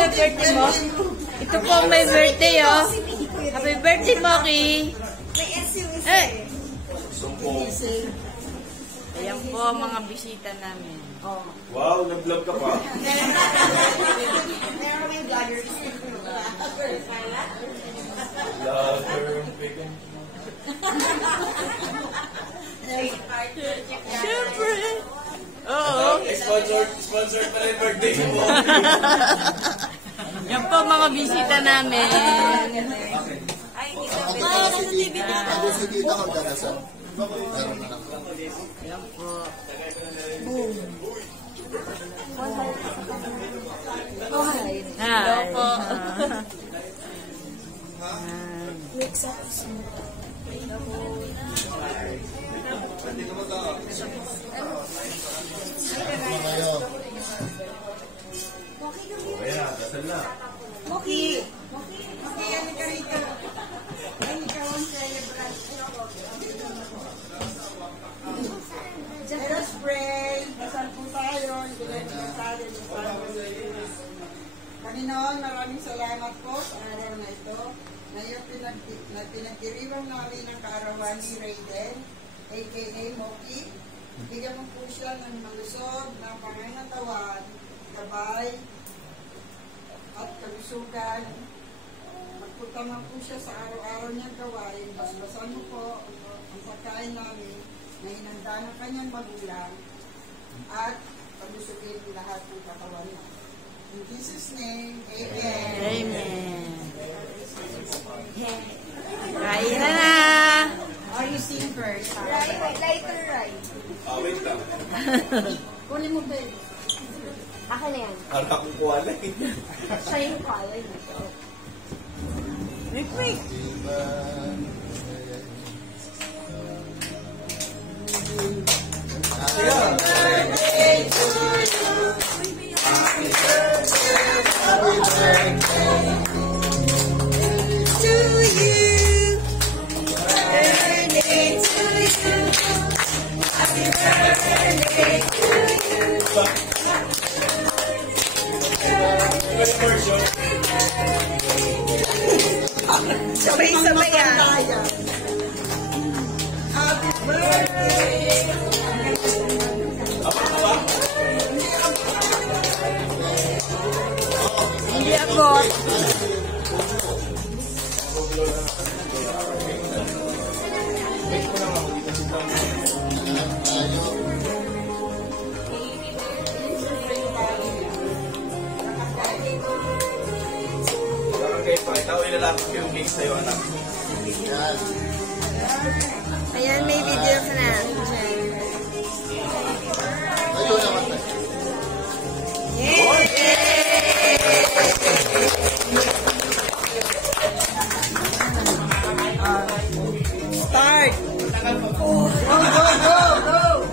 ba birthday mo? Ito po may birthday, oh. Happy birthday, Moki. May SMS Ayan po, mga bisita namin. Oh. Wow, nag-vlog ka pa? Meron may vlogger. Vlogger. Siyempre. Oo. Sponsor pa rin birthday mo. Yan po, mga bisita namin. Ay, hindi ka nasa TV na. Kasi dito kang darasan. Meron na lang. Yan po. Hello po. Kayo. Kaya, dasal na. Moki! Moki, ano ka rito? Ay, ikaw ang celebrant. Pero spray, dasal po tayo. Panginoon, maraming salamat po sa araw na ito. Ngayon, pinagdiriwang namin ang kaarawan ni Raiden, a.k.a. Moki. Bigyan mo po siya ng malusog na pangangatawan, gabay, at kalusugan. Magpunta man po siya sa araw-araw niyang gawain. Basbasan mo po ang pagkain namin na hinanda ng kanyang magulang at palusugin lahat ng katawan niya. In Jesus' name, Amen. Amen. Kain na na. Or you sing first. Lighter right. Wait lang. Kunin mo, babe. Akin na yan. Harap akong kuwala eh. Siya yung color nito. Wait. Sabay-sabay yan. Happy birthday! Hindi ako. Okay, pakita ko ilalapit yung cake sa'yo, anak.